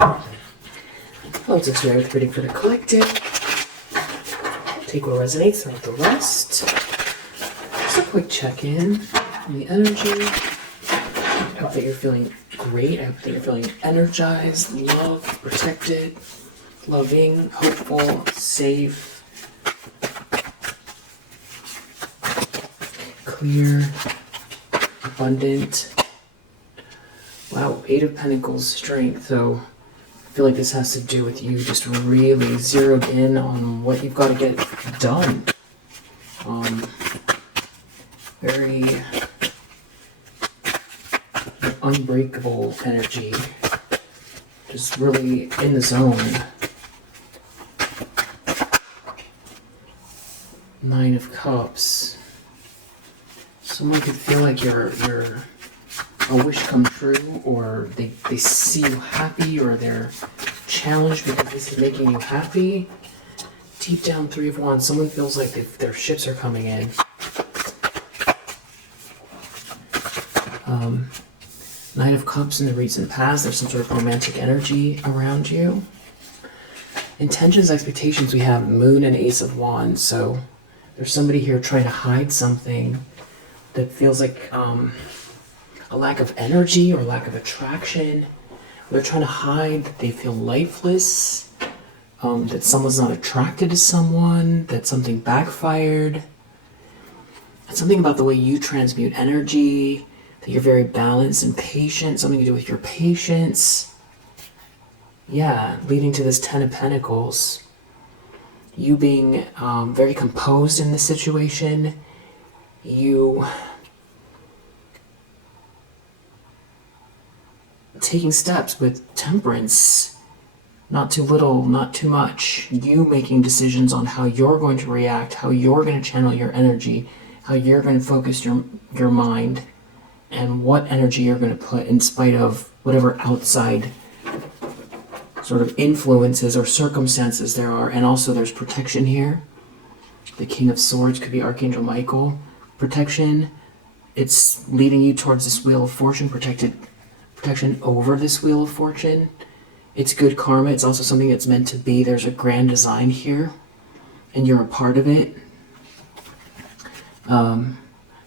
Let's experiment with reading for the collective. Take what resonates, throw out the rest. Just a quick check-in on the energy. I hope that you're feeling great. I hope that you're feeling energized, loved, protected, loving, hopeful, safe, clear, abundant. Wow, Eight of Pentacles, strength. So I feel like this has to do with you just really zeroed in on what you've got to get done. Very unbreakable energy. Just really in the zone. Nine of Cups. Someone could feel like you're a wish come true, or they see you happy, or they're challenged because this is making you happy. Deep down, Three of Wands, someone feels like their ships are coming in. Knight of Cups in the recent past, there's some sort of romantic energy around you. Intentions, expectations, we have Moon and Ace of Wands, so there's somebody here trying to hide something that feels like a lack of energy or lack of attraction. They're trying to hide that they feel lifeless, that someone's not attracted to someone, that something backfired. It's something about the way you transmute energy, that you're very balanced and patient, something to do with your patience. Yeah, leading to this Ten of Pentacles. You being very composed in this situation. You taking steps with temperance, not too little, not too much. You making decisions on how you're going to react, how you're going to channel your energy, how you're going to focus your mind, and what energy you're going to put in spite of whatever outside sort of influences or circumstances there are. And also there's protection here. The King of Swords could be Archangel Michael. Protection, it's leading you towards this Wheel of Fortune, protection over this Wheel of Fortune. It's good karma. It's also something that's meant to be. There's a grand design here, and you're a part of it.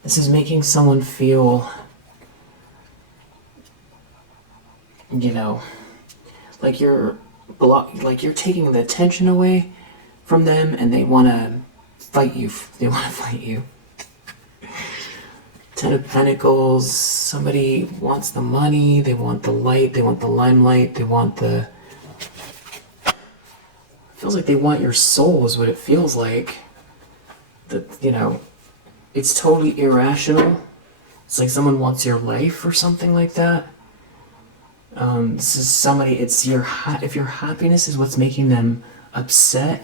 This is making someone feel, like you're taking the attention away from them, and they want to fight you. Ten of Pentacles, somebody wants the money, they want the light, they want the limelight, they want the... feels like they want your soul is what it feels like. It's totally irrational. It's like someone wants your life or something like that. This is somebody, if your happiness is what's making them upset,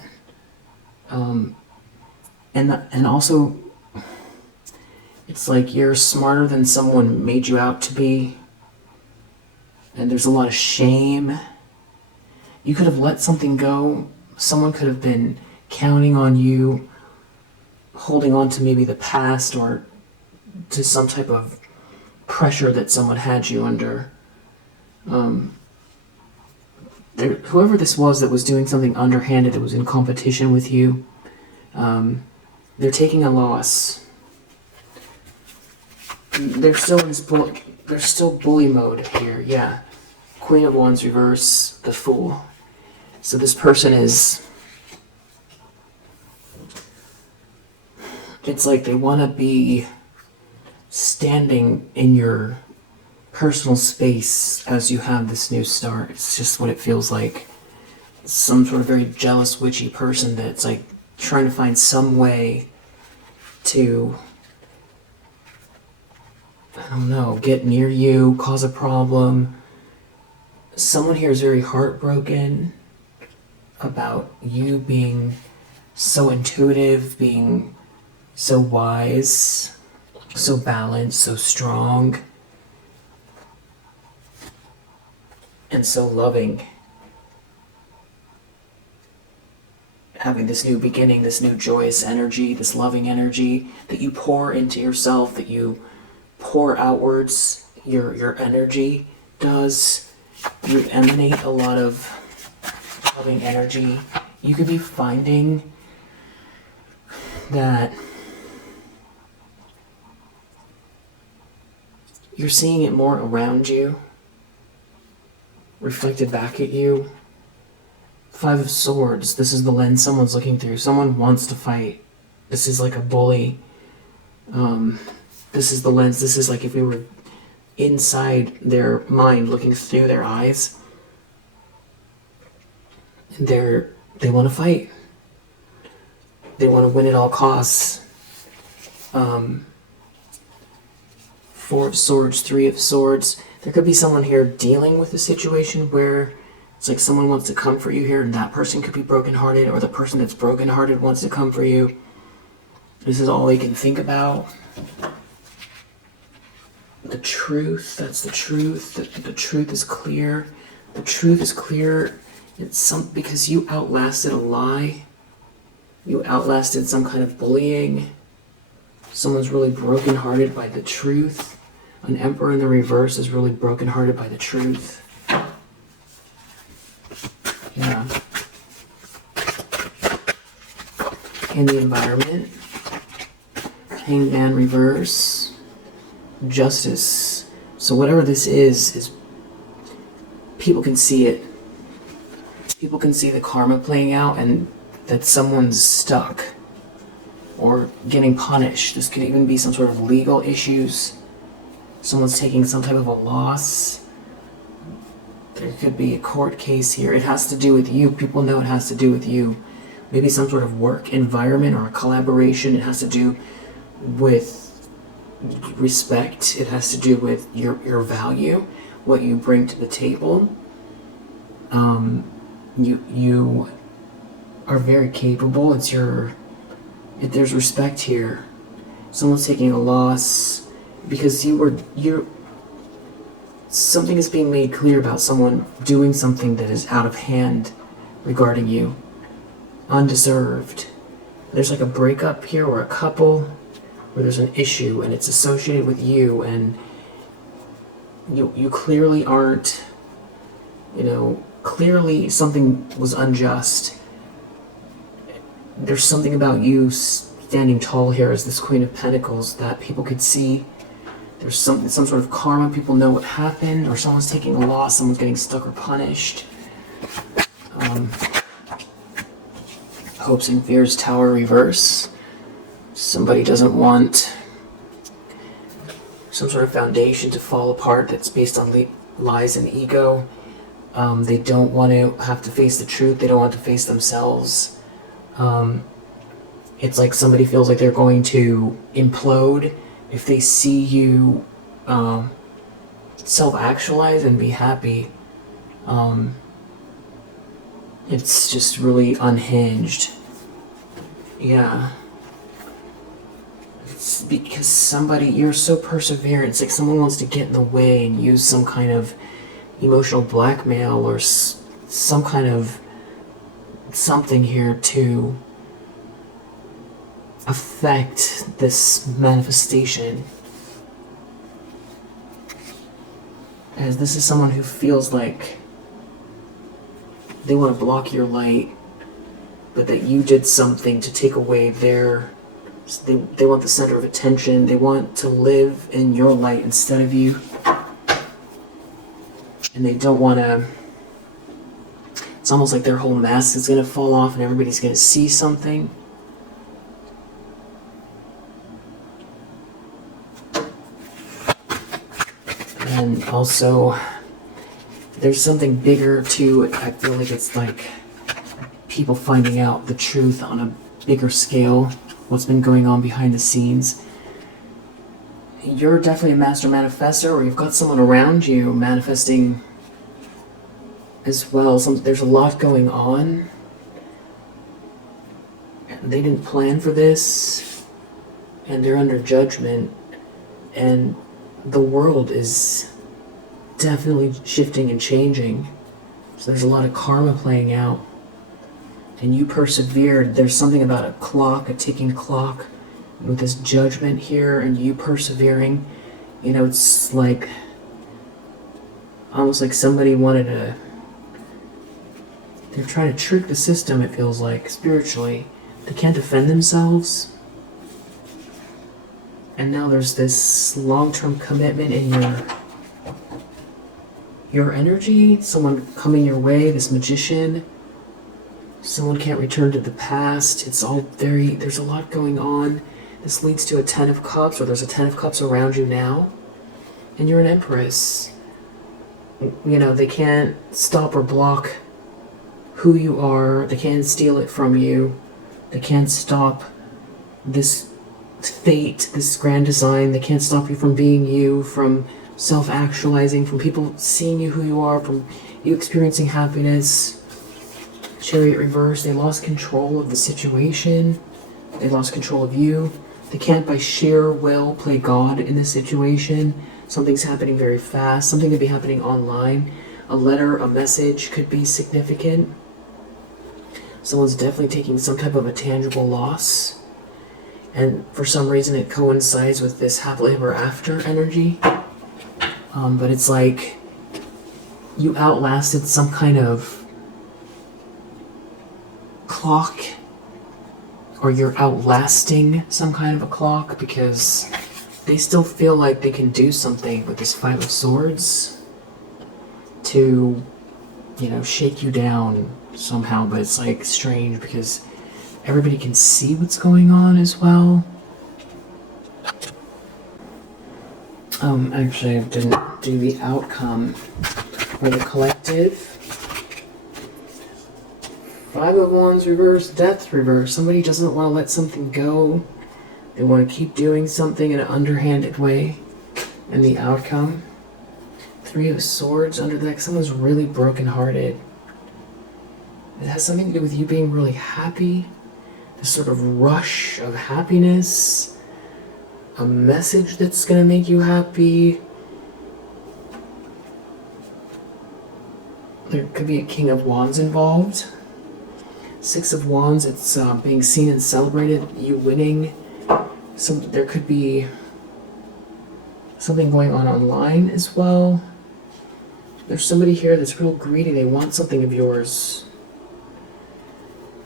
and also it's like you're smarter than someone made you out to be, and there's a lot of shame. You could have let something go. Someone could have been counting on you, holding on to maybe the past or to some type of pressure that someone had you under. Whoever this was that was doing something underhanded, that was in competition with you, they're taking a loss. They're still in they're still bully mode here, yeah. Queen of Wands reverse, the Fool. So this person is... it's like they want to be standing in your personal space as you have this new start. It's just what it feels like. Some sort of very jealous, witchy person that's like trying to find some way to, I don't know, get near you, cause a problem. Someone here is very heartbroken about you being so intuitive, being so wise, so balanced, so strong, and so loving. Having this new beginning, this new joyous energy, this loving energy that you pour into yourself, that you pour outwards, your energy does. You emanate a lot of loving energy. You could be finding that you're seeing it more around you, reflected back at you. Five of Swords, this is the lens someone's looking through. Someone wants to fight. This is like a bully. This is the lens. This is like if we were inside their mind looking through their eyes. And they want to fight. They want to win at all costs. Four of Swords, Three of Swords. There could be someone here dealing with a situation where it's like someone wants to come for you here, and that person could be brokenhearted, or the person that's brokenhearted wants to come for you. This is all they can think about. The truth, that's the truth. The truth is clear. The truth is clear. It's because you outlasted a lie. You outlasted some kind of bullying. Someone's really brokenhearted by the truth. An Emperor in the reverse is really brokenhearted by the truth. Yeah. In the environment, Hanged Man reverse, Justice. So whatever this is people can see it. People can see the karma playing out and that someone's stuck or getting punished. This could even be some sort of legal issues. Someone's taking some type of a loss. There could be a court case here. It has to do with you. People know it has to do with you. Maybe some sort of work environment or a collaboration. It has to do with respect. It has to do with your value, what you bring to the table. You are very capable. There's respect here. Someone's taking a loss because something is being made clear about someone doing something that is out of hand regarding you. Undeserved. There's like a breakup here or a couple where there's an issue and it's associated with you, and you clearly aren't, clearly something was unjust. There's something about you standing tall here as this Queen of Pentacles that people could see. There's some sort of karma. People know what happened, or someone's taking a loss, someone's getting stuck or punished. Hopes and Fears Tower reverse. Somebody doesn't want some sort of foundation to fall apart that's based on lies and ego. They don't want to have to face the truth. They don't want to face themselves. It's like somebody feels like they're going to implode if they see you self-actualize and be happy. It's just really unhinged. Yeah. It's because you're so perseverant. It's like someone wants to get in the way and use some kind of emotional blackmail or some kind of something here to affect this manifestation. As this is someone who feels like they want to block your light, but that you did something to take away they want the center of attention. They want to live in your light instead of you. And they don't want to... It's almost like their whole mask is going to fall off and everybody's going to see something. And also, there's something bigger too. I feel like it's like people finding out the truth on a bigger scale, what's been going on behind the scenes. You're definitely a master manifestor, or you've got someone around you manifesting as well. There's a lot going on. They didn't plan for this, and they're under judgment, and the world is definitely shifting and changing. So there's a lot of karma playing out, and you persevered. There's something about a clock, a ticking clock, with this judgment here, and you persevering. It's like almost like somebody wanted to, they're trying to trick the system, it feels like, spiritually. They can't defend themselves. And now there's this long-term commitment in your energy, someone coming your way, this magician. Someone can't return to the past. It's all there's a lot going on. This leads to a 10 of Cups, or there's a 10 of Cups around you now. And you're an Empress. You know, they can't stop or block who you are. They can't steal it from you. They can't stop this fate, this grand design. They can't stop you from being you, from self-actualizing, from people seeing you who you are, from you experiencing happiness. Chariot reverse, they lost control of the situation. They lost control of you. They can't by sheer will play God in this situation. Something's happening very fast. Something could be happening online. A letter, a message could be significant. Someone's definitely taking some type of a tangible loss. And for some reason it coincides with this happily ever after energy. But it's like you outlasted some kind of clock, or you're outlasting some kind of a clock, because they still feel like they can do something with this Five of Swords to, you know, shake you down somehow. But it's like strange because everybody can see what's going on as well. Actually, I didn't do the outcome for the collective. Five of Wands reverse, Death reverse. Somebody doesn't want to let something go. They want to keep doing something in an underhanded way. And the outcome. Three of Swords under the deck. Someone's really brokenhearted. It has something to do with you being really happy. This sort of rush of happiness. A message that's going to make you happy. There could be a King of Wands involved. Six of Wands, it's being seen and celebrated, you winning. There could be something going on online as well. There's somebody here that's real greedy. They want something of yours.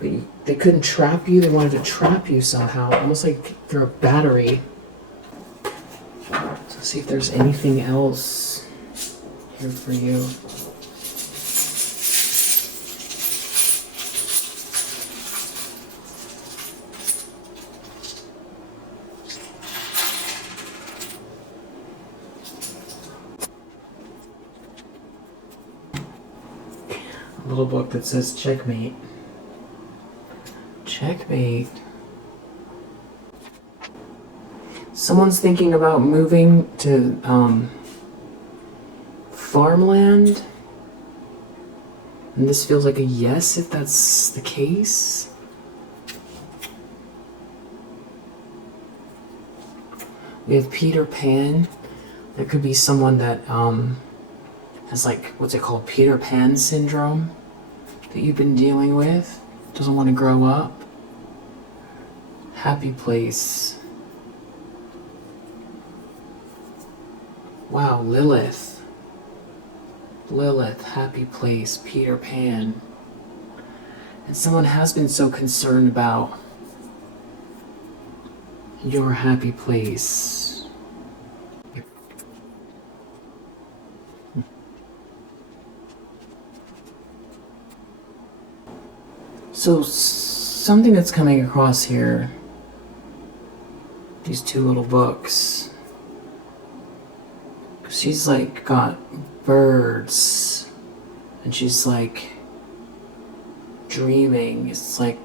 But they couldn't trap you. They wanted to trap you somehow, almost like you're a battery. So see if there's anything else here for you. Little book that says checkmate. Checkmate. Someone's thinking about moving to farmland. And this feels like a yes if that's the case. We have Peter Pan. There could be someone that has like, what's it called? Peter Pan syndrome that you've been dealing with. Doesn't want to grow up. Happy place. Wow, Lilith. Lilith, happy place, Peter Pan. And someone has been so concerned about your happy place. So something that's coming across here, these two little books, she's like got birds and she's like dreaming. It's like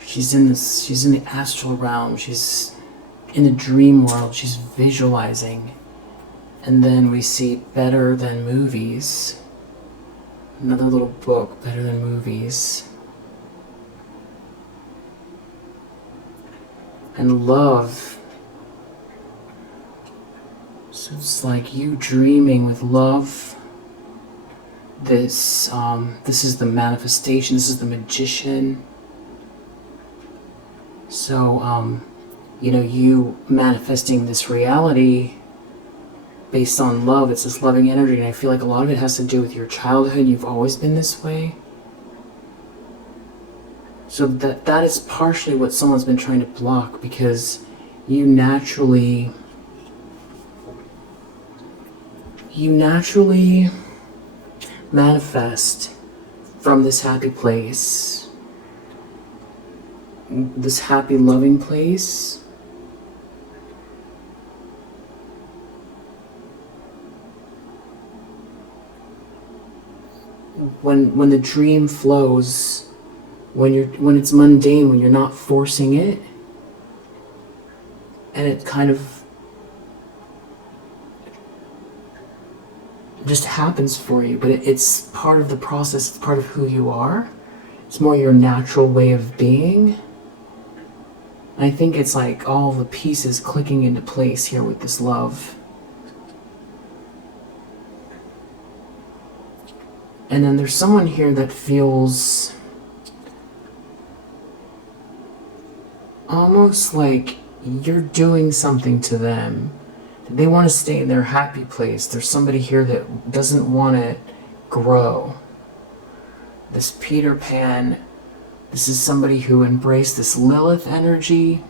she's in the astral realm, she's in the dream world, she's visualizing. And then we see Better Than Movies, another little book, Better Than Movies. And love. So it's like you dreaming with love. This is the manifestation. This is the magician. So you know, you manifesting this reality based on love. It's this loving energy, and I feel like a lot of it has to do with your childhood. You've always been this way. So that is partially what someone's been trying to block, because you naturally manifest from this happy place, this happy loving place. When the dream flows, when it's mundane, when you're not forcing it, and it kind of just happens for you, but it's part of the process, it's part of who you are. It's more your natural way of being. And I think it's like all the pieces clicking into place here with this love. And then there's someone here that feels almost like you're doing something to them. They want to stay in their happy place. There's somebody here that doesn't want to grow. This Peter Pan, this is somebody who embraced this Lilith energy.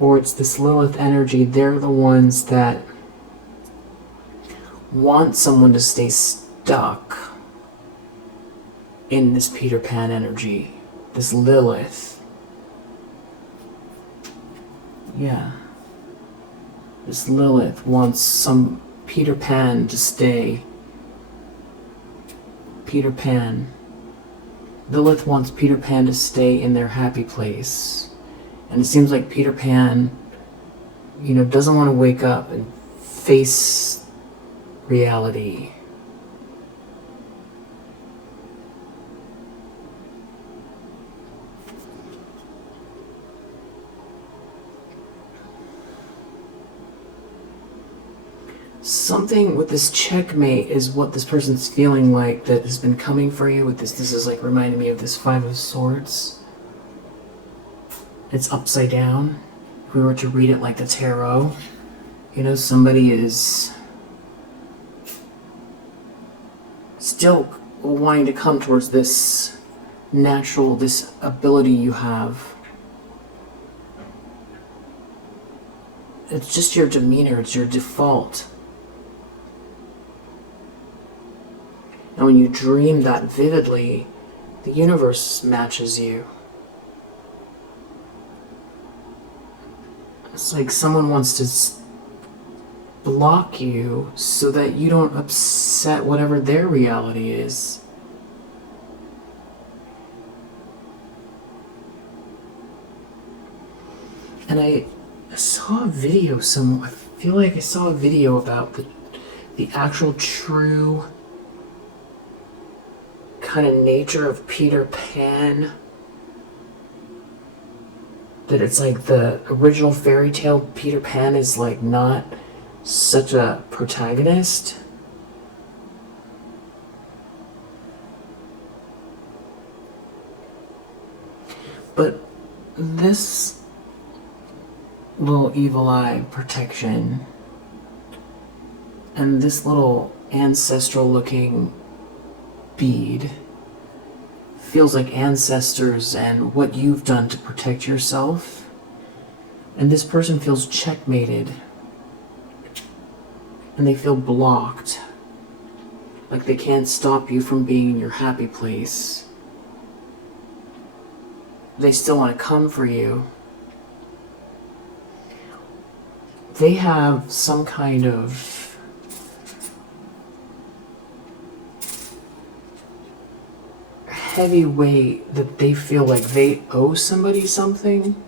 Or it's this Lilith energy, they're the ones that want someone to stay stuck in this Peter Pan energy, this Lilith. Yeah. This Lilith wants some Peter Pan to stay. Peter Pan. Lilith wants Peter Pan to stay in their happy place. And it seems like Peter Pan, doesn't want to wake up and face reality. Something with this checkmate is what this person's feeling like that has been coming for you with this. This is like reminding me of this Five of Swords. It's upside down. If we were to read it like the tarot, somebody is still wanting to come towards this natural, this ability you have. It's just your demeanor, it's your default. And when you dream that vividly, the universe matches you. It's like someone wants to block you so that you don't upset whatever their reality is. And I saw a video I feel like I saw a video about the actual true kind of nature of Peter Pan. That it's like the original fairy tale Peter Pan is like not such a protagonist. But this little evil eye protection and this little ancestral looking bead feels like ancestors and what you've done to protect yourself. And this person feels checkmated. And they feel blocked. Like they can't stop you from being in your happy place. They still want to come for you. They have some kind of heavy weight that they feel like they owe somebody something.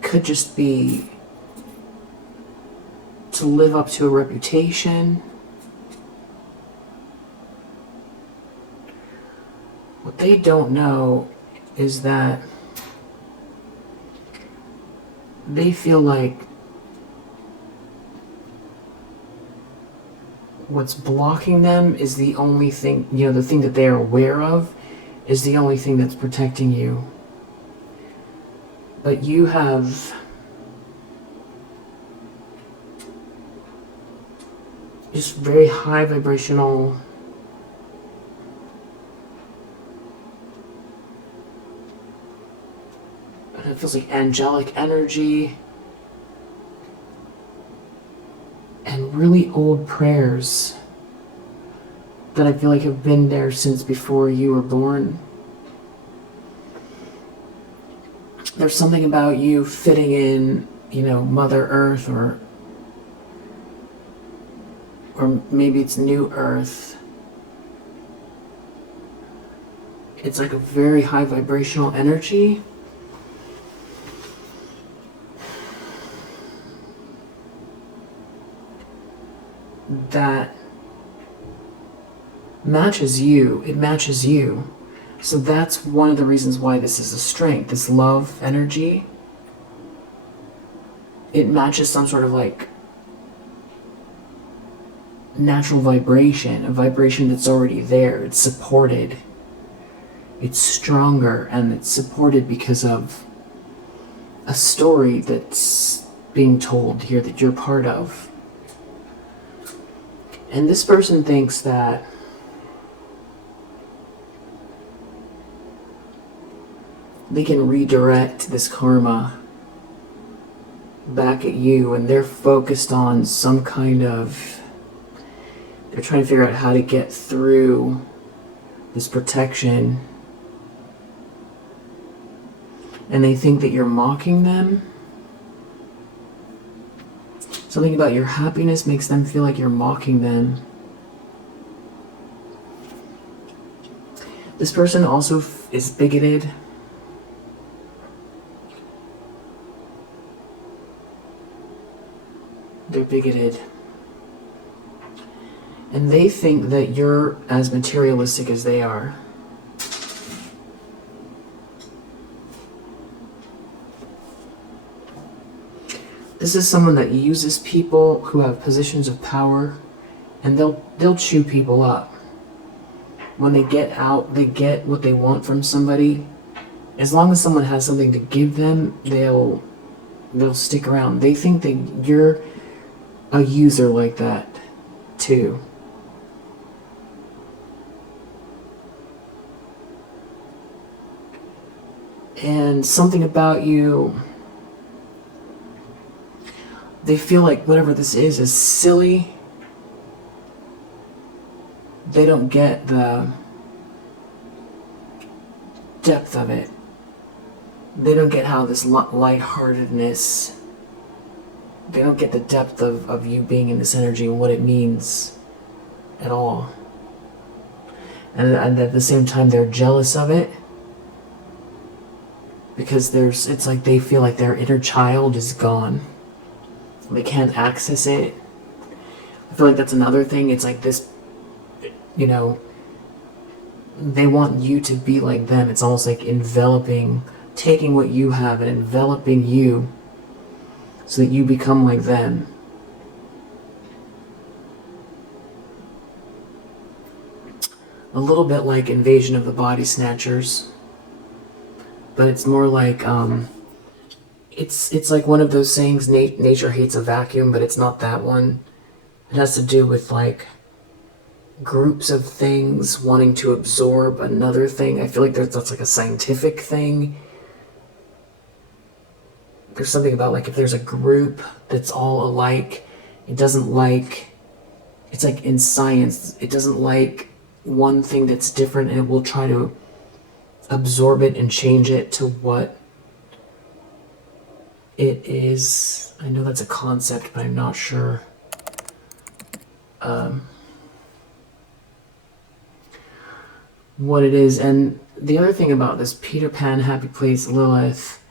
Could just be to live up to a reputation. What they don't know is that they feel like what's blocking them is the only thing, the thing that they're aware of is the only thing that's protecting you. But you have just very high vibrational it feels like angelic energy and really old prayers that I feel like have been there since before you were born. There's something about you fitting in, you know, Mother Earth, or maybe it's New Earth. It's like a very high vibrational energy. That matches you. It matches you. So that's one of the reasons why this is a strength. This love energy, it matches some sort of like natural vibration, a vibration that's already there. It's supported. It's stronger, and it's supported because of a story that's being told here that you're part of. And this person thinks that they can redirect this karma back at you, and they're focused on some kind of, they're trying to figure out how to get through this protection. And they think that you're mocking them. Something about your happiness makes them feel like you're mocking them. This person also is bigoted. They're bigoted. And they think that you're as materialistic as they are. This is someone that uses people who have positions of power, and they'll chew people up. When they get out, they get what they want from somebody. As long as someone has something to give them, they'll stick around. They think that you're a user like that too. And something about you, they feel like whatever this is silly. They don't get the depth of it. They don't get how this lightheartedness, they don't get the depth of you being in this energy and what it means at all. And at the same time, they're jealous of it. Because it's like they feel like their inner child is gone. They can't access it. I feel like that's another thing. It's like this, you know, they want you to be like them. It's almost like enveloping, taking what you have and enveloping you so that you become like them. A little bit like Invasion of the Body Snatchers. But it's more like, it's like one of those sayings, nature hates a vacuum, but it's not that one. It has to do with like groups of things wanting to absorb another thing. I feel like that's like a scientific thing. There's something about like if there's a group that's all alike, it doesn't like, it's like in science, it doesn't like one thing that's different, and it will try to absorb it and change it to what it is. I know that's a concept, but I'm not sure. What it is. And the other thing about this Peter Pan, Happy Place, Lilith,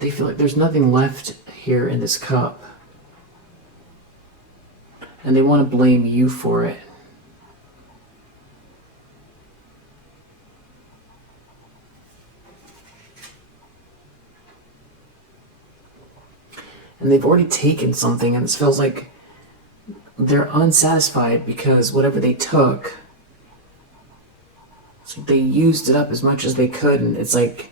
they feel like there's nothing left here in this cup. And they want to blame you for it. And they've already taken something, and it feels like they're unsatisfied because whatever they took It's like they used it up as much as they could, and it's like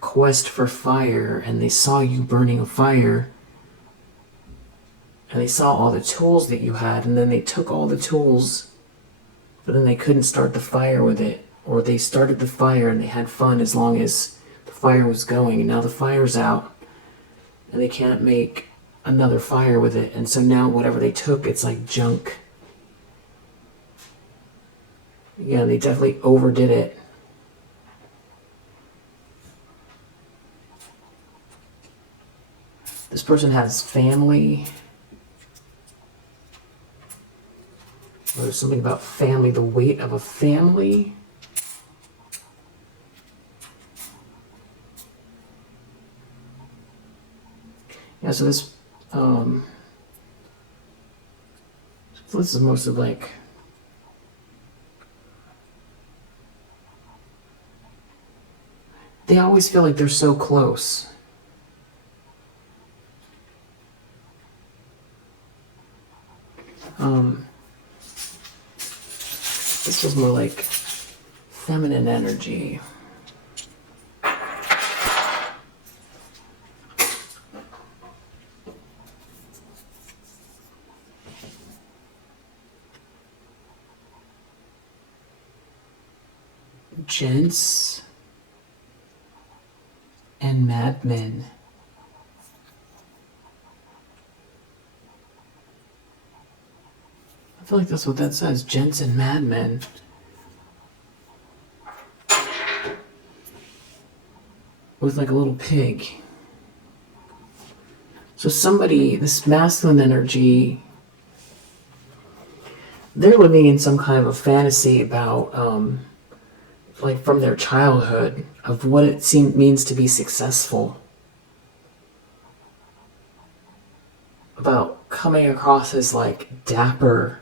quest for fire, and they saw you burning a fire, and they saw all the tools that you had, and then they took all the tools, but then they couldn't start the fire with it, or they started the fire and they had fun as long as the fire was going, and now the fire's out, and they can't make another fire with it, and so now whatever they took, it's like junk. Yeah, they definitely overdid it. This person has family. Or there's something about family, the weight of a family. Yeah, so this is mostly like they always feel like they're so close. This was more like feminine energy. Gents and madmen. I feel like that's what that says, gents and madmen. With like a little pig. So somebody, this masculine energy, they're living in some kind of a fantasy about, like from their childhood, of what it means to be successful. About coming across as like dapper.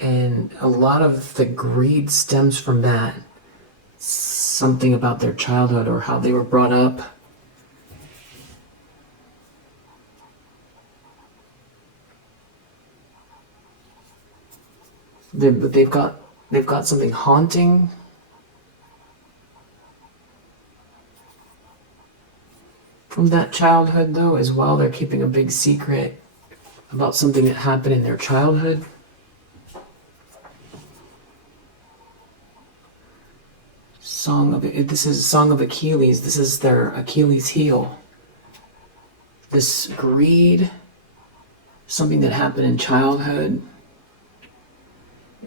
And a lot of the greed stems from that. Something about their childhood or how they were brought up. They've got something haunting. From that childhood though, as well. They're keeping a big secret about something that happened in their childhood. This is Song of Achilles. This is their Achilles heel. This greed, something that happened in childhood.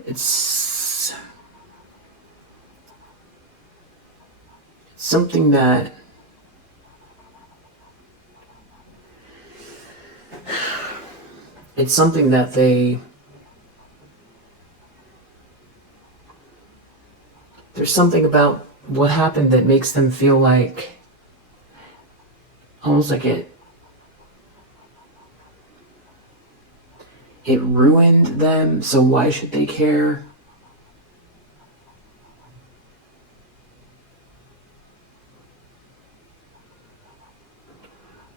It's something that there's something about what happened that makes them feel like almost like it ruined them, so why should they care?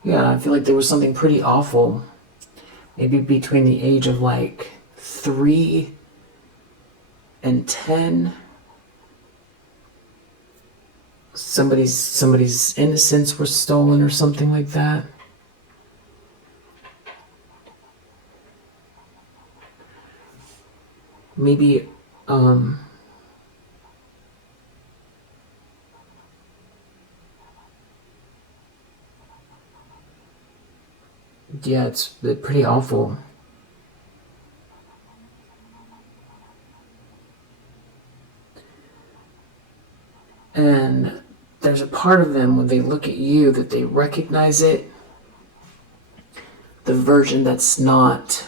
Yeah, I feel like there was something pretty awful, maybe between the age of like 3 and 10. Somebody's innocence was stolen or something like that. Maybe yeah, it's pretty awful. And there's a part of them when they look at you that they recognize it. The version that's not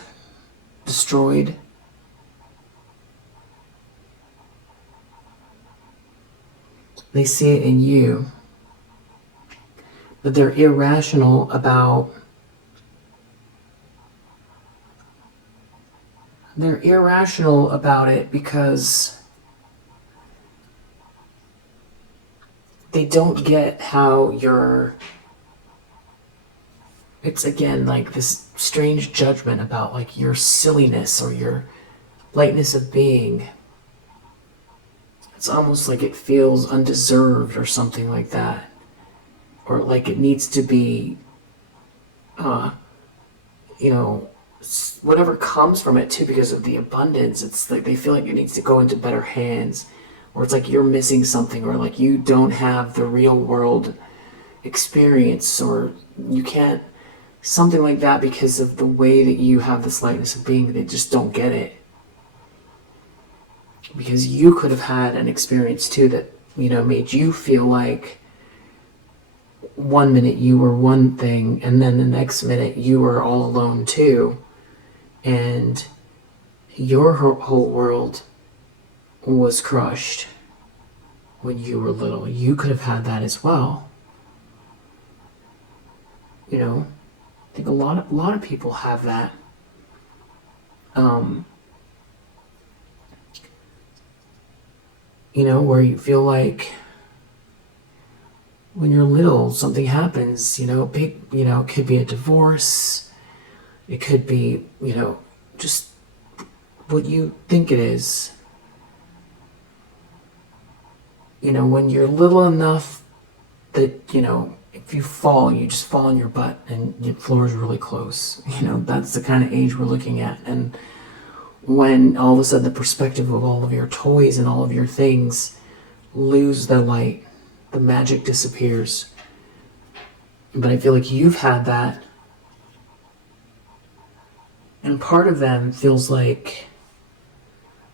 destroyed. They see it in you. But they're irrational about it because they don't get how it's again like this strange judgment about like your silliness or your lightness of being. It's almost like it feels undeserved or something like that. Or like it needs to be, you know, whatever comes from it too, because of the abundance. It's like they feel like it needs to go into better hands. Or it's like you're missing something, or like you don't have the real world experience, or you can't, something like that, because of the way that you have this lightness of being. They just don't get it. Because you could have had an experience too that, you know, made you feel like one minute you were one thing and then the next minute you were all alone too. And your whole world was crushed when you were little. You could have had that as well. You know, I think a lot of people have that. You know, where you feel like when you're little, something happens, you know, big, you know, it could be a divorce. It could be, you know, just what you think it is. You know, when you're little enough that, you know, if you fall, you just fall on your butt and your floor is really close. You know, that's the kind of age we're looking at. And when all of a sudden the perspective of all of your toys and all of your things lose their light, the magic disappears. But I feel like you've had that. And part of them feels like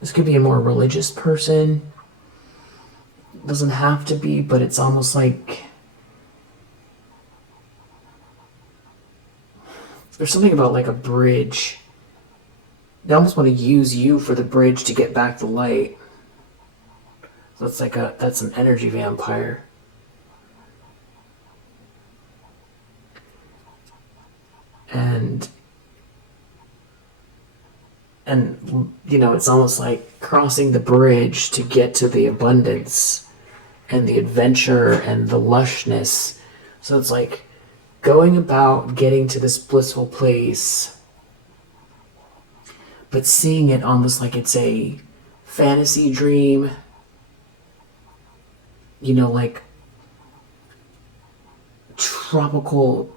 this could be a more religious person. It doesn't have to be, but it's almost like there's something about like a bridge. They almost want to use you for the bridge to get back the light. So it's like that's an energy vampire. And you know, it's almost like crossing the bridge to get to the abundance and the adventure and the lushness. So it's like going about getting to this blissful place, but seeing it almost like it's a fantasy dream. You know, like tropical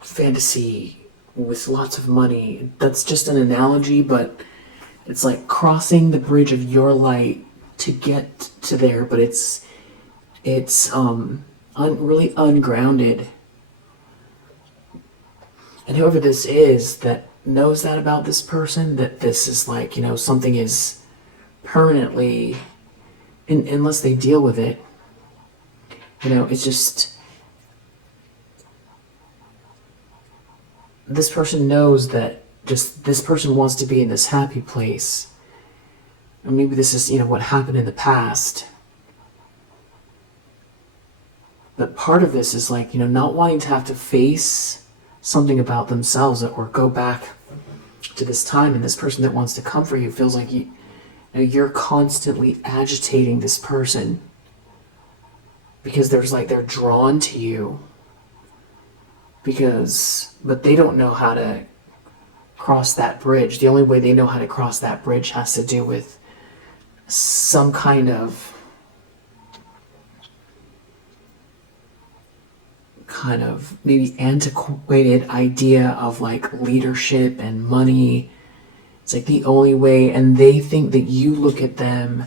fantasy with lots of money. That's just an analogy, but it's like crossing the bridge of your light to get to there, but it's really ungrounded. And whoever this is that knows that about this person, that this is like, you know, something is permanently, unless they deal with it, you know, it's just, this person knows that just this person wants to be in this happy place. And maybe this is, you know, what happened in the past. But part of this is like, you know, not wanting to have to face something about themselves or go back to this time. And this person that wants to come for you feels like you're constantly agitating this person because there's like they're drawn to you. But they don't know how to cross that bridge. The only way they know how to cross that bridge has to do with some kind of maybe antiquated idea of like leadership and money. It's like the only way, and they think that you look at them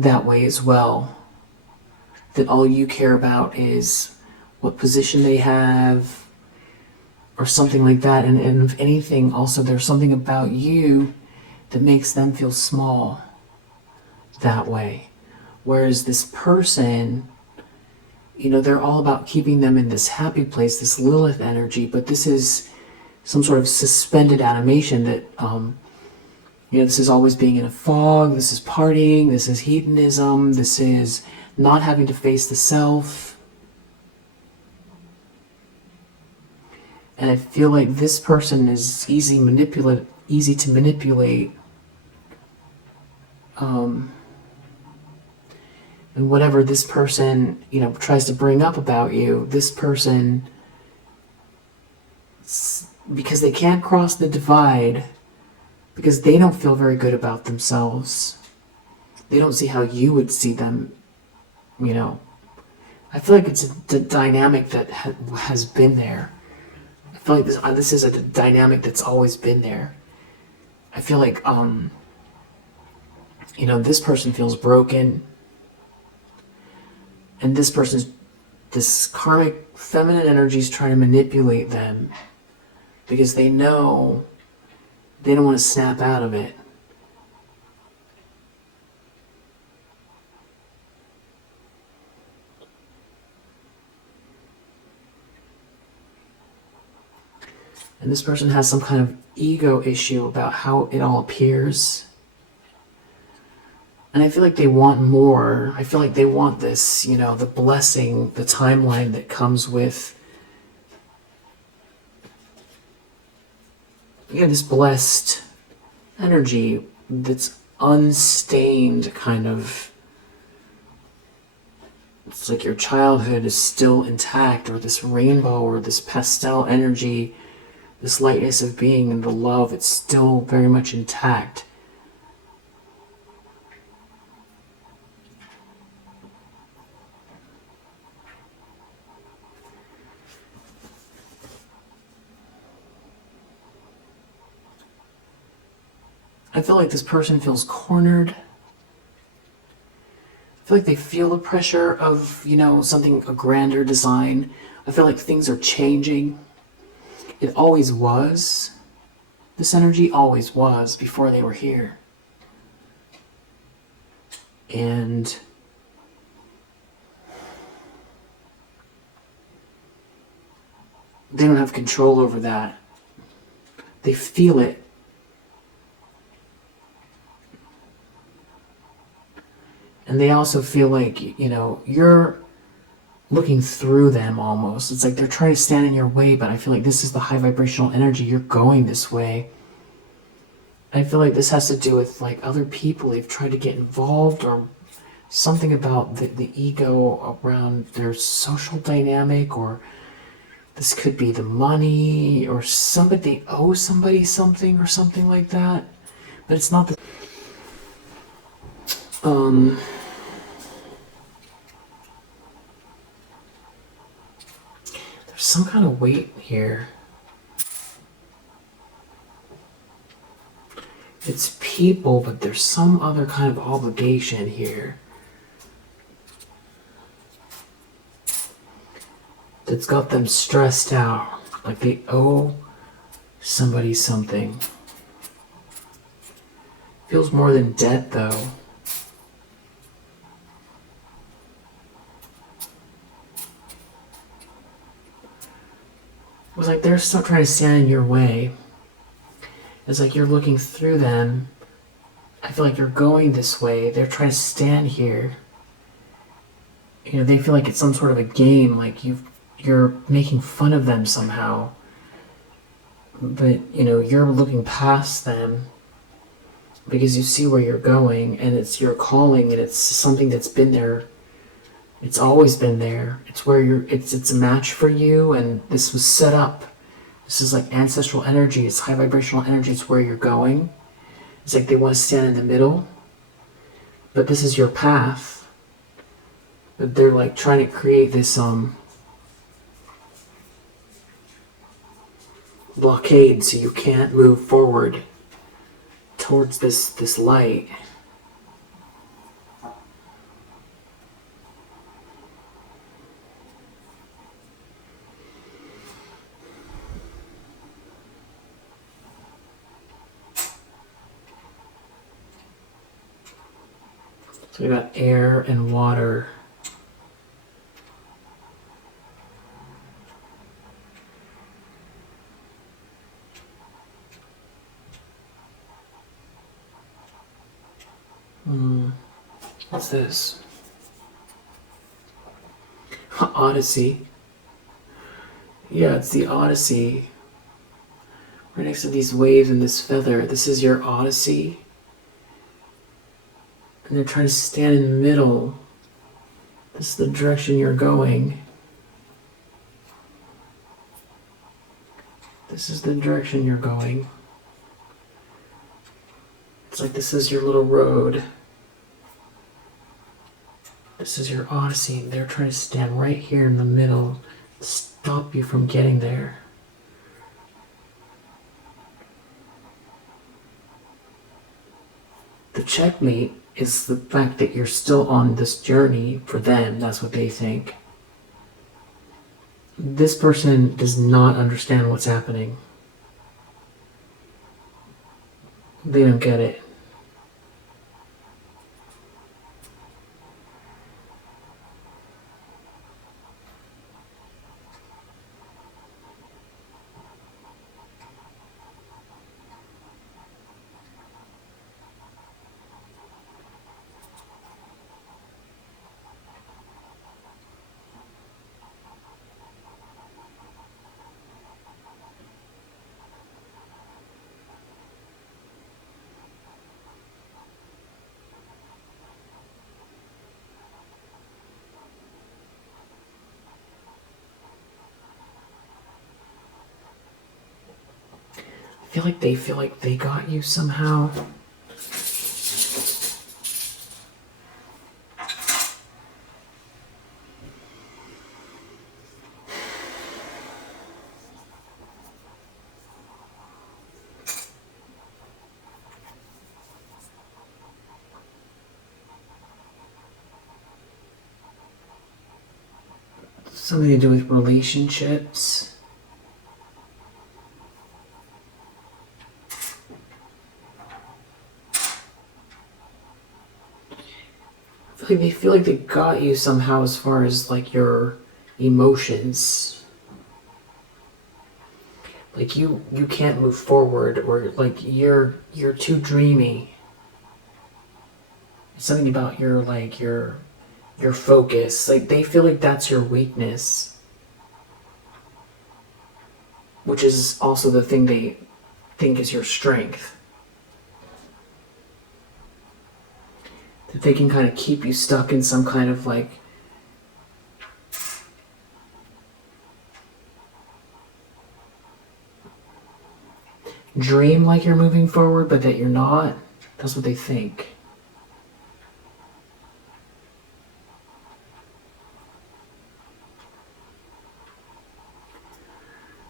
that way as well. That all you care about is what position they have, or something like that. And if anything, also there's something about you that makes them feel small that way. Whereas this person, you know, they're all about keeping them in this happy place, this Lilith energy, but this is some sort of suspended animation that, you know, this is always being in a fog, this is partying, this is hedonism, this is not having to face the self. And I feel like this person is easy to manipulate. And whatever this person, you know, tries to bring up about you, this person because they can't cross the divide, because they don't feel very good about themselves. They don't see how you would see them, you know. I feel like it's a dynamic that has been there. I feel like this is a dynamic that's always been there. I feel like, you know, this person feels broken, and this karmic feminine energy is trying to manipulate them because they know they don't want to snap out of it. And this person has some kind of ego issue about how it all appears. And I feel like they want more. I feel like they want this, you know, the blessing, the timeline that comes with, you know, this blessed energy that's unstained, kind of. It's like your childhood is still intact, or this rainbow, or this pastel energy, this lightness of being and the love, it's still very much intact. I feel like this person feels cornered. I feel like they feel the pressure of, you know, something, a grander design. I feel like things are changing. It always was. This energy always was before they were here. And they don't have control over that. They feel it. And they also feel like, you know, you're looking through them almost. It's like they're trying to stand in your way, but I feel like this is the high vibrational energy. You're going this way. I feel like this has to do with like other people they've tried to get involved, or something about the ego around their social dynamic, or this could be the money, or somebody, they owe somebody something or something like that. But it's not the... There's some kind of weight here. It's people, but there's some other kind of obligation here that's got them stressed out, like they owe somebody something. Feels more than debt, though. It was like they're still trying to stand in your way. It's like you're looking through them. I feel like you're going this way. They're trying to stand here. You know, they feel like it's some sort of a game, like you're making fun of them somehow. But, you know, you're looking past them because you see where you're going, and it's your calling, and it's something that's been there. It's always been there. It's where it's a match for you, and this was set up. This is like ancestral energy. It's high vibrational energy. It's where you're going. It's like they want to stand in the middle, but this is your path. But they're like trying to create this blockade, so you can't move forward towards this light. So we got air and water. What's this? Odyssey. Yeah, it's the Odyssey. Right next to these waves and this feather. This is your Odyssey. And they're trying to stand in the middle. This is the direction you're going. This is the direction you're going. It's like this is your little road. This is your odyssey, and they're trying to stand right here in the middle, stop you from getting there. The checkmate is the fact that you're still on this journey for them. That's what they think. This person does not understand what's happening. They don't get it. I feel like they got you somehow. Something to do with relationships. They feel like they got you somehow as far as like your emotions. Like you can't move forward, or like you're too dreamy. Something about your focus. Like they feel like that's your weakness, which is also the thing they think is your strength. That they can kind of keep you stuck in some kind of like dream, like you're moving forward, but that you're not. That's what they think.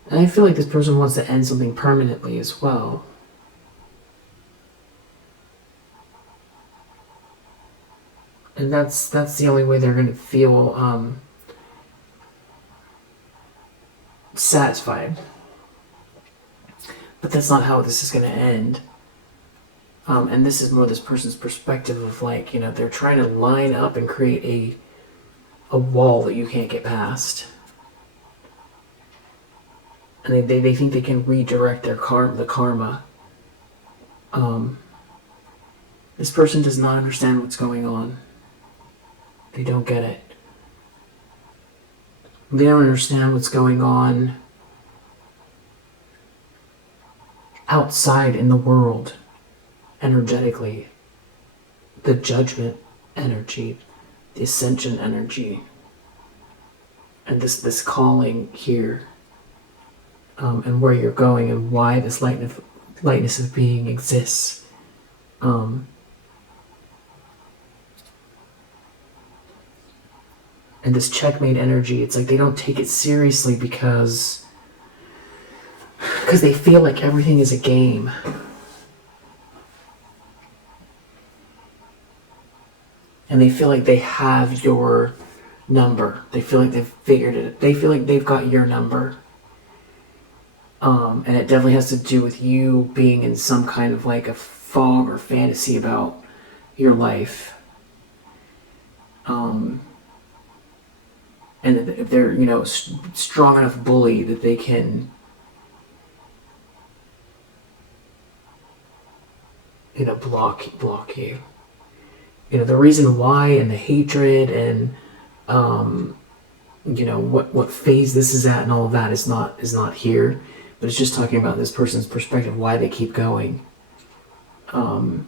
And I feel like this person wants to end something permanently as well. And that's the only way they're going to feel satisfied. But that's not how this is going to end. And this is more this person's perspective of like, they're trying to line up and create a wall that you can't get past. And they think they can redirect the karma. This person does not understand what's going on. They don't get it. They don't understand what's going on outside in the world, energetically. The judgment energy, the ascension energy, and this calling here, and where you're going and why this lightness of being exists. And this checkmate energy, it's like they don't take it seriously because they feel like everything is a game. And they feel like they have your number. They feel like they've figured it. They feel like they've got your number. And it definitely has to do with you being in some kind of like a fog or fantasy about your life. And if they're, strong enough bully that they can, block you. The reason why and the hatred and, what phase this is at and all of that is not here. But it's just talking about this person's perspective, why they keep going. And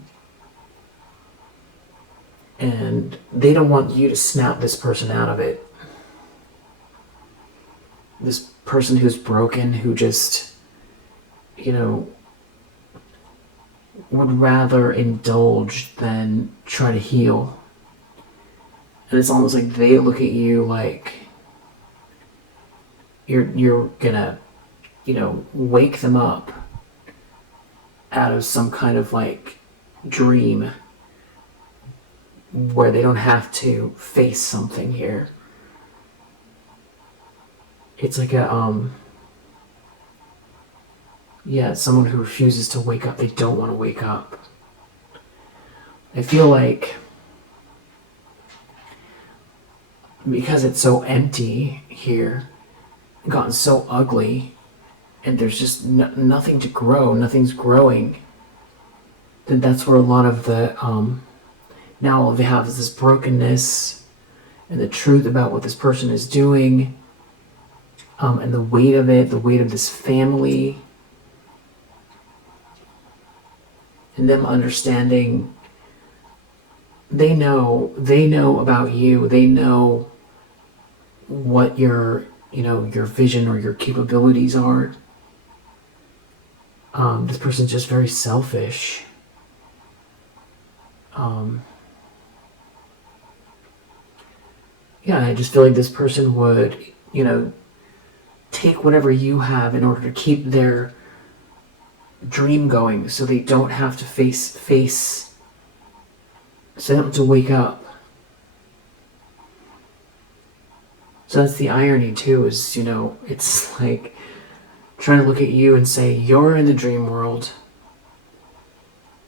they don't want you to snap this person out of it. This person who's broken, who just you know, would rather indulge than try to heal. And it's almost like they look at you like you're gonna, wake them up out of some kind of like dream where they don't have to face something here. It's like someone who refuses to wake up. They don't want to wake up. I feel like because it's so empty here, gotten so ugly, and there's just nothing to grow, nothing's growing, then that's where a lot of the, now all they have is this brokenness and the truth about what this person is doing, and the weight of it, the weight of this family, and them understanding they know about you, they know what your vision or your capabilities are. This person's just very selfish. I just feel like this person would, take whatever you have in order to keep their dream going, so they don't have to face, so they don't have to wake up. So that's the irony too, is, it's like trying to look at you and say, you're in the dream world.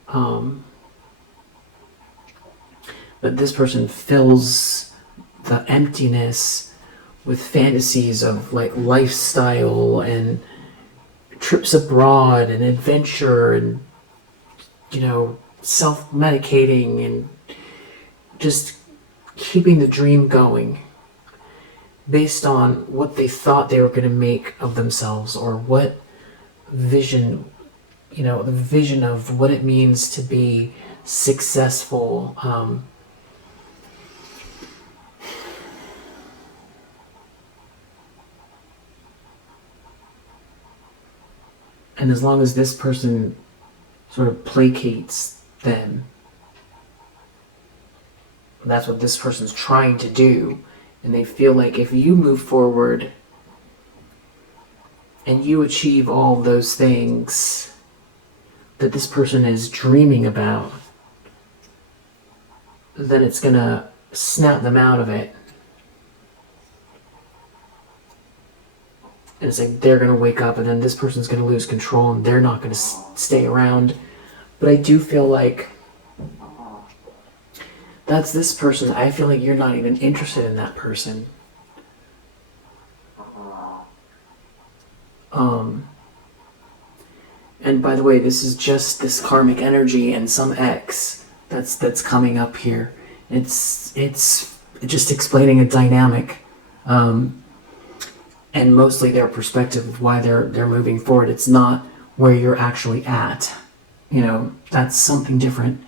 But this person fills the emptiness with fantasies of like lifestyle and trips abroad and adventure and, self-medicating and just keeping the dream going based on what they thought they were going to make of themselves, or what vision, the vision of what it means to be successful. And as long as this person sort of placates them, that's what this person's trying to do. And they feel like if you move forward and you achieve all those things that this person is dreaming about, then it's gonna snap them out of it. And it's like they're gonna wake up, and then this person's gonna lose control, and they're not gonna stay around. But I do feel like that's this person. I feel like you're not even interested in that person. And by the way, this is just this karmic energy and some X that's coming up here. It's just explaining a dynamic, and mostly their perspective of why they're moving forward. It's not where you're actually at. That's something different.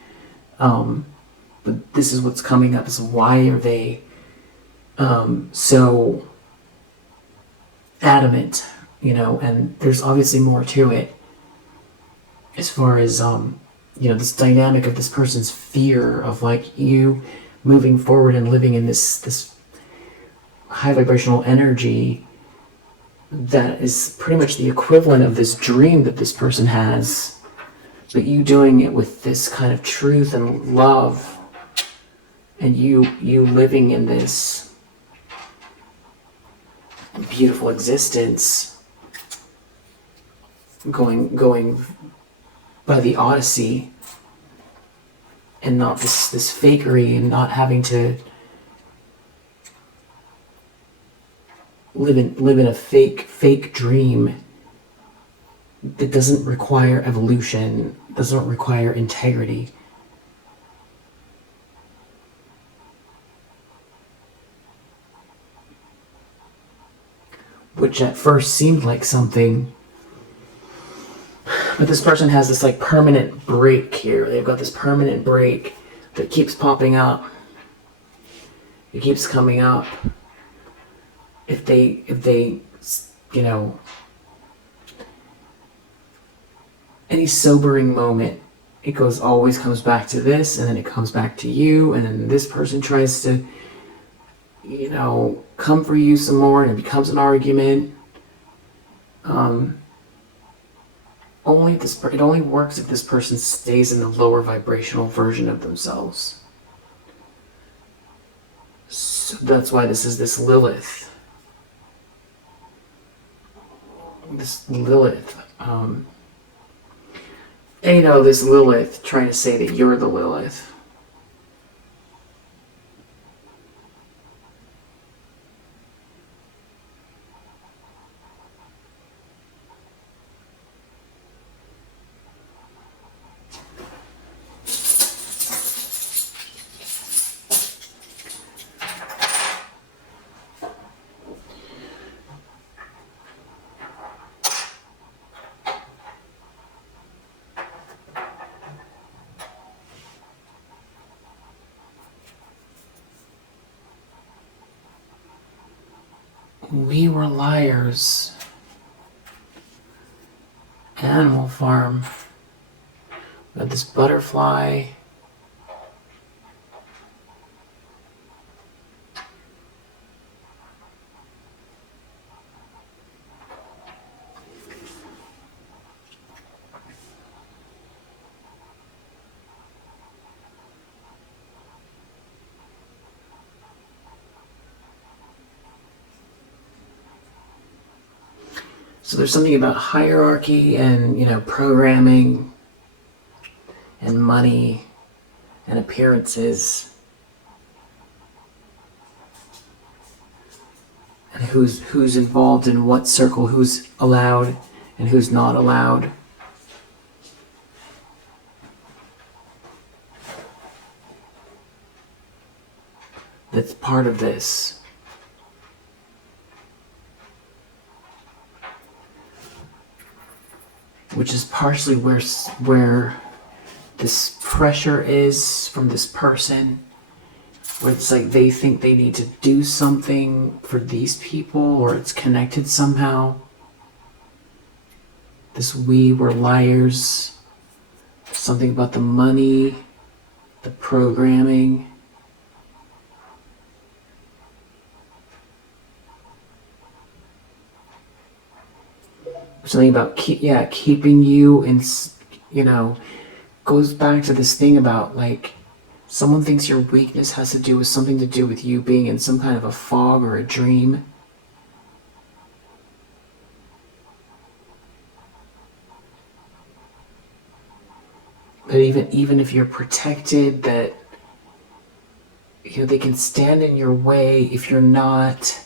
But this is what's coming up, is why are they so adamant, and there's obviously more to it as far as, this dynamic of this person's fear of like you moving forward and living in this high vibrational energy that is pretty much the equivalent of this dream that this person has, but you doing it with this kind of truth and love, and you living in this beautiful existence, going by the odyssey, and not this fakery, and not having to live in a fake dream that doesn't require evolution, doesn't require integrity. Which at first seemed like something, but this person has this like permanent break here. They've got this permanent break that keeps popping up. It keeps coming up. If they any sobering moment, it always comes back to this, and then it comes back to you, and then this person tries to, come for you some more, and it becomes an argument. It only works if this person stays in the lower vibrational version of themselves. So that's why this is this Lilith. This Lilith. This Lilith trying to say that you're the Lilith. We were liars. Animal Farm. We got this butterfly. So there's something about hierarchy and, programming and money and appearances and who's involved in what circle, who's allowed and who's not allowed. That's part of this. Which is partially where this pressure is from this person, where it's like they think they need to do something for these people, or it's connected somehow. This we were liars, something about the money, the programming. Something about keeping you in, goes back to this thing about like someone thinks your weakness has to do with something to do with you being in some kind of a fog or a dream. But even if you're protected, that they can stand in your way if you're not.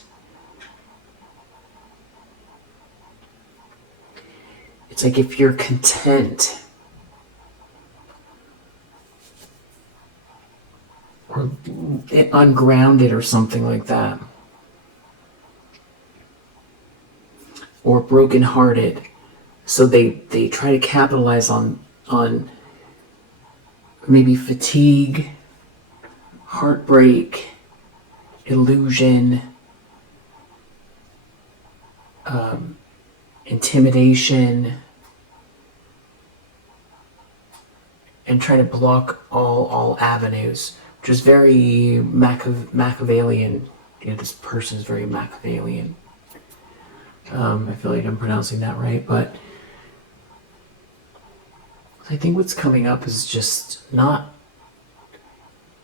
It's like if you're content or ungrounded or something like that, or brokenhearted, so they try to capitalize on maybe fatigue, heartbreak, illusion, intimidation, and try to block all avenues, which is very Machiavellian. This person is very Machiavellian. I feel like I'm pronouncing that right, but I think what's coming up is just not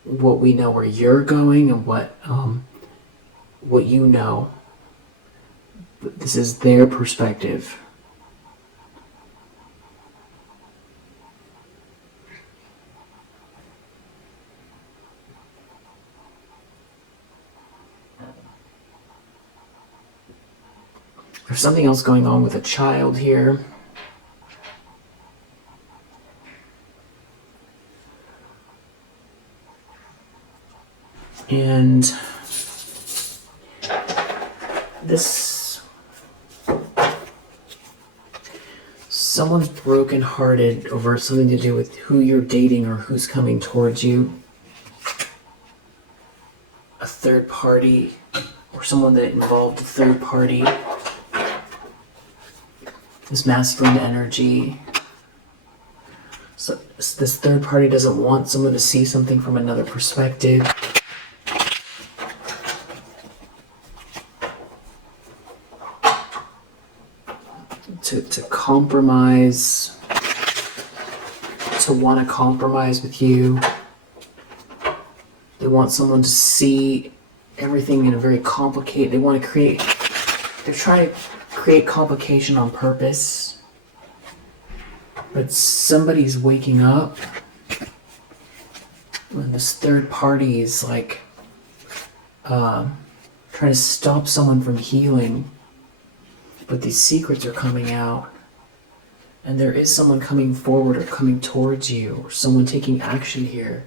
what we know where you're going and what you know. But this is their perspective. There's something else going on with a child here. And this, someone's brokenhearted over something to do with who you're dating or who's coming towards you. A third party, or someone that involved a third party. This masculine energy. So this third party doesn't want someone to see something from another perspective. To compromise, to want to compromise with you. They want someone to see everything in a very complicated, they want to create, they're trying to create complication on purpose. But somebody's waking up when this third party is like trying to stop someone from healing. But these secrets are coming out, and there is someone coming forward or coming towards you, or someone taking action here.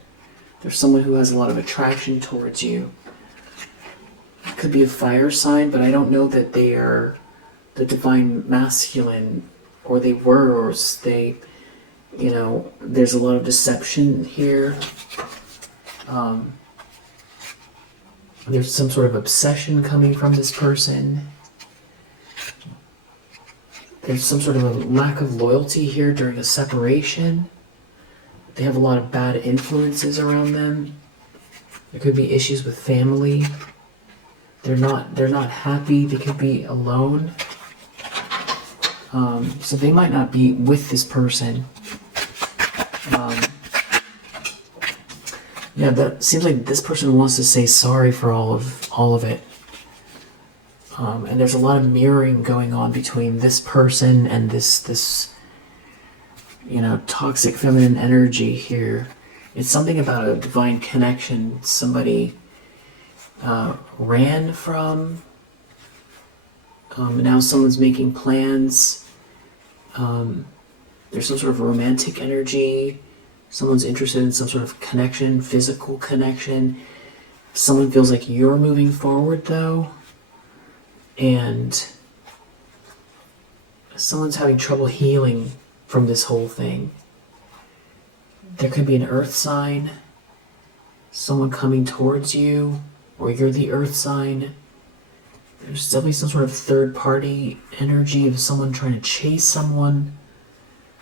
There's someone who has a lot of attraction towards you. It could be a fire sign, but I don't know that they are the divine masculine, or they were, or they, you know, there's a lot of deception here. There's some sort of obsession coming from this person. There's some sort of a lack of loyalty here during a separation. They have a lot of bad influences around them. There could be issues with family. They're not happy. They could be alone. So they might not be with this person. Yeah, that seems like this person wants to say sorry for all of it. And there's a lot of mirroring going on between this person and this you know, toxic feminine energy here. It's something about a divine connection. Somebody ran from. Now someone's making plans. There's some sort of romantic energy. Someone's interested in some sort of connection, physical connection. Someone feels like you're moving forward, though. And someone's having trouble healing from this whole thing. There could be an earth sign, someone coming towards you, or you're the earth sign. There's definitely some sort of third party energy of someone trying to chase someone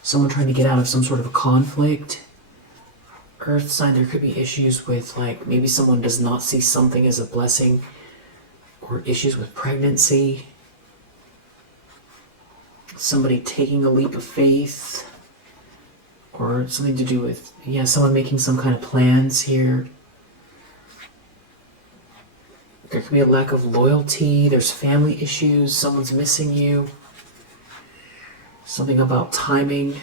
trying to get out of some sort of a conflict. Earth sign, there could be issues with, like, maybe someone does not see something as a blessing, or issues with pregnancy. Somebody taking a leap of faith, or something to do with, yeah, someone making some kind of plans here. There could be a lack of loyalty. There's family issues. Someone's missing you. Something about timing.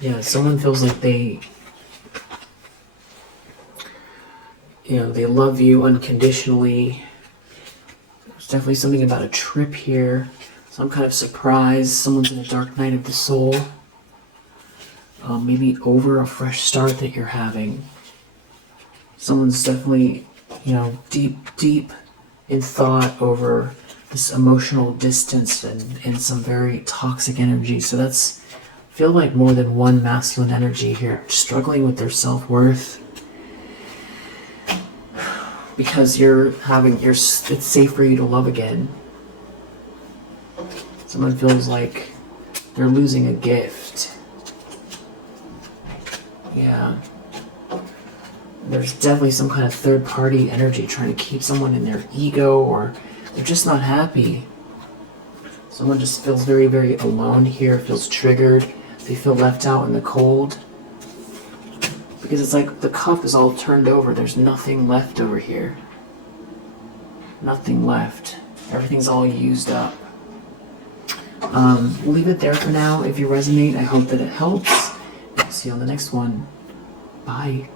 Yeah, someone feels like they, you know, they love you unconditionally. There's definitely something about a trip here. Some kind of surprise. Someone's in a dark night of the soul. Maybe over a fresh start that you're having. Someone's definitely, you know, deep in thought over this emotional distance and some very toxic energy. So that's, I feel like more than one masculine energy here, struggling with their self-worth. Because it's safe for you to love again. Someone feels like they're losing a gift. Yeah. There's definitely some kind of third-party energy trying to keep someone in their ego, or they're just not happy. Someone just feels very, very alone here, feels triggered. They feel left out in the cold. Because it's like the cup is all turned over. There's nothing left over here. Nothing left. Everything's all used up. We'll leave it there for now. If you resonate, I hope that it helps. See you on the next one. Bye.